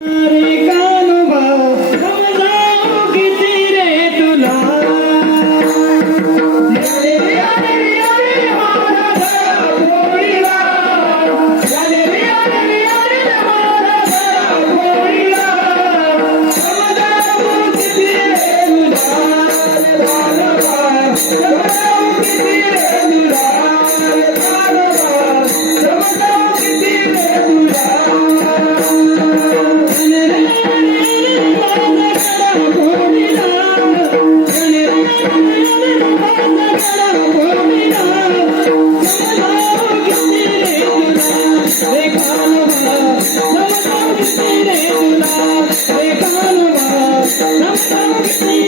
Yeah. I'm so sleepy.